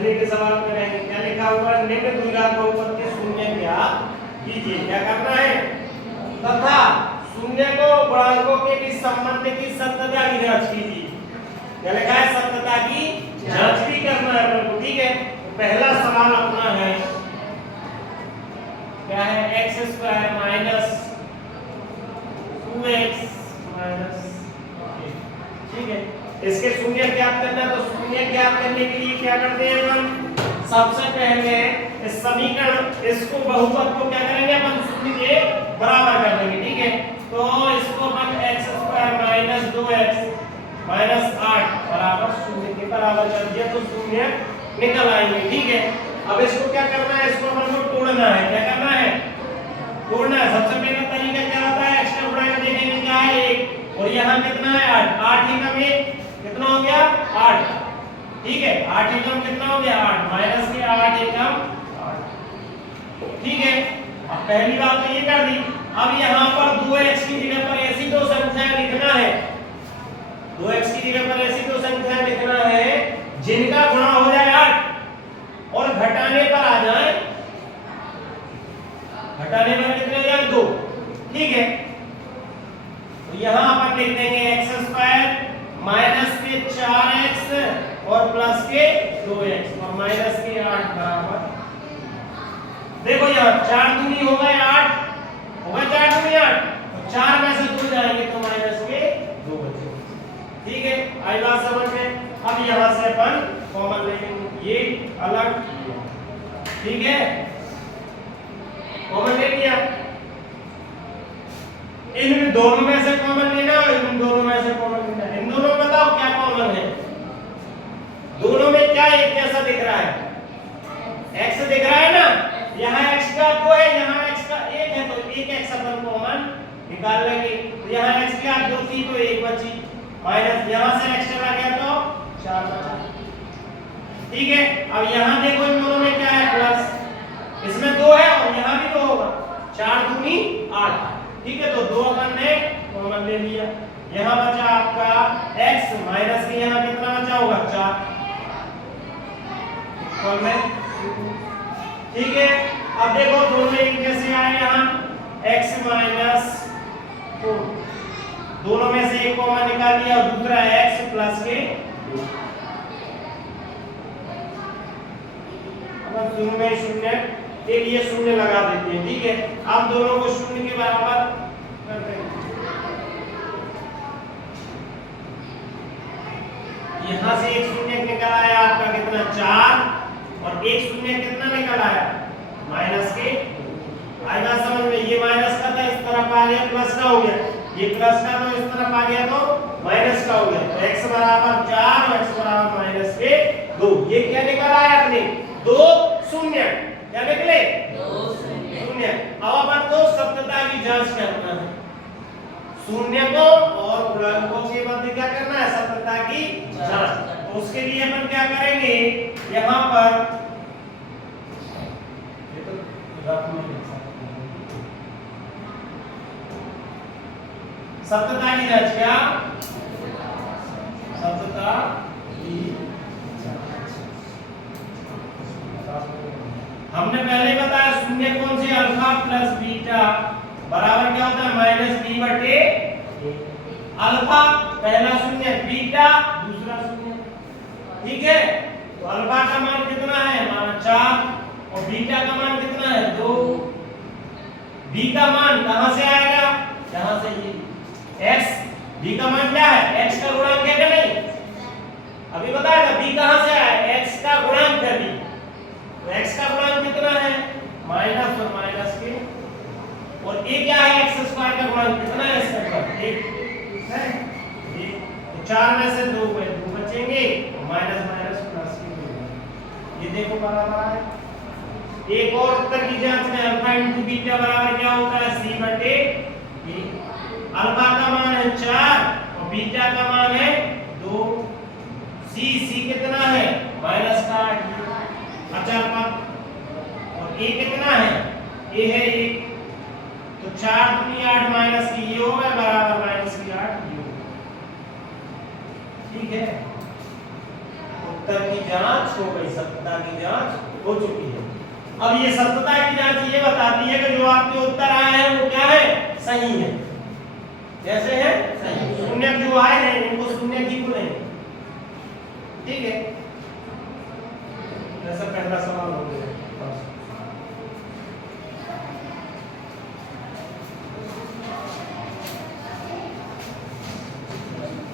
समझने के सवाल करेंगे। क्या लिखा हुआ है, निम्न द्विघात बहुपद के शून्य ज्ञात कीजिए। क्या करना है, तथा शून्य को गुणांकों के बीच संबंध की सत्यता की जांच कीजिए। क्या लिखा है, सत्यता की जांच भी करना है अपन को। ठीक है, तो पहला सवाल अपना है क्या है, x² माइनस 2x माइनस, ठीक है। इसके शून्य ज्ञात करना है, तो शून्य ज्ञात करने के लिए क्या करते हैं अपन, सबसे पहले इस समीकरण, इसको बहुपद को क्या करेंगे अपन, शून्य के बराबर कर देंगे। ठीक है, तो इसको अपन x² माइनस 2x माइनस 8 बराबर शून्य के बराबर कर दिया, तो शून्य निकल आएंगे। ठीक है, अब इसको क्या करना है, इसको अपन को तोड़ना है। क्या करना है, तोड़ना है। सबसे पहला तरीका क्या होता है, एक्स्ट्रा गुणा में देखेंगे क्या है 1, और यहाँ कितना है 8, 8 ही कम 1 कितना हो गया 8। ठीक है, 8 एकम कितना हो गया 8, माइनस के 8 एकम 8। ठीक है, अब पहली बात तो ये कर दी। अब यहाँ पर 2x की जगह पर ऐसी दो संख्याएं लिखना है, 2x की जगह पर ऐसी दो संख्याएं लिखना है जिनका गुणा हो जाए 8 और घटाने पर आ जाए, घटाने पर कितने जाए 2। ठीक है, तो यहाँ अपन लिख देंगे x² माइनस के 4x और प्लस के 2x और माइनस के 8 बराबर। देखो यहाँ 4 दूनी हो गए 8, होगा 4 दूनी 8, तो 4 में से 2 जाएंगे तो माइनस के 2 बचेंगे। ठीक है, आई बात समझ में। अब यहाँ से अपन कॉमन लेंगे, ये अलग, ठीक है, कॉमन ले लिया। इन दोनों में से कॉमन लेना और इन दोनों में से कॉमन लेना। इन दोनों में बताओ क्या कॉमन है, दोनों में क्या एक जैसा दिख रहा है, x दिख रहा है ना, यहाँ x का 2 है, यहाँ x का 1 है, तो एक x अपन कॉमन निकाल लेंगे। तो यहाँ x की 2 थी तो 1 बची, माइनस यहाँ से x चला गया तो 4 बचा। ठीक है, अब यहाँ देखो इन दोनों में क्या है, प्लस, इसमें 2 है और यहाँ भी 2 होगा, 4 दूनी 8। ठीक है, तो 2 अपन ने कॉमन ले लिया। यहाँ बचा आपका x माइनस के यहाँ कितना बचा होगा 4 इक्वल में। ठीक है, अब देखो दोनों एक जैसे आए, यहाँ x माइनस 4, दोनों में से एक कॉमन निकाल लिया और दूसरा x प्लस के 2। अब शुरू में शून्य के लिए शून्य लगा देते हैं। ठीक है, अब दोनों को शून्य के बराबर कर देंगे। यहाँ से एक शून्य निकल आया आपका कितना 4, और एक शून्य कितना निकल आया माइनस के। आएगा समझ में, ये माइनस का था इस तरफ आ गया प्लस का हो गया, ये प्लस का तो इस तरफ आ गया तो माइनस का हो गया। तो x बराबर 4 और x बराबर माइनस के 2। ये क्या निकल आया अपने 2 शून्य, क्या निकले 2 शून्य। अब अपन को सत्यता की जांच करना है, शून्य को और गुणांकों के मध्य क्या करना है, सत्यता की जांच। तो उसके लिए अपन क्या करेंगे, यहाँ पर सत्यता की जांच, क्या सत्यता की जांच। हमने पहले बताया शून्य कौन से, अल्फा प्लस बीटा बराबर क्या होता है माइनस बी बटे अल्फा, पहला शून्य, बीटा दूसरा शून्य। ठीक है, तो अल्फा का मान कितना है 4 और बीटा का मान कितना है 2। बी का मान कहां से आएगा, यहां से ये x, b का मान क्या है, x का गुणांक है क्या नहीं, अभी बताएगा b कहां से आया, x का गुणांक है b। तो x का गुणांक कितना है माइनस और माइनस के, और a क्या है x² का गुणांक कितना है इसका 1 है। तो 4 में से 2 बचेंगे, माइनस माइनस प्लस के 2। ये देखो बराबर है। एक और उत्तर की जांच में अल्फा इंटू बीटा बराबर क्या होता है c बटे a। अल्फा का मान है 4 और बीटा का मान है 2। c कितना है माइनस का 8 अचल पद, और a कितना है a है 1। तो 4 दूनी 8 माइनस की ये होगा बराबर माइनस की 8 ये होगा। ठीक है, उत्तर की जांच हो गई, सत्यता की जांच हो चुकी है। अब ये सत्यता की जांच ये बताती है कि जो आपके उत्तर आए हैं वो क्या है, सही है। कैसे है, सही। शून्य जो आए हैं इनको शून्य ही बोलेंगे, ठीक है। ऐसा पहला सवाल हो गया।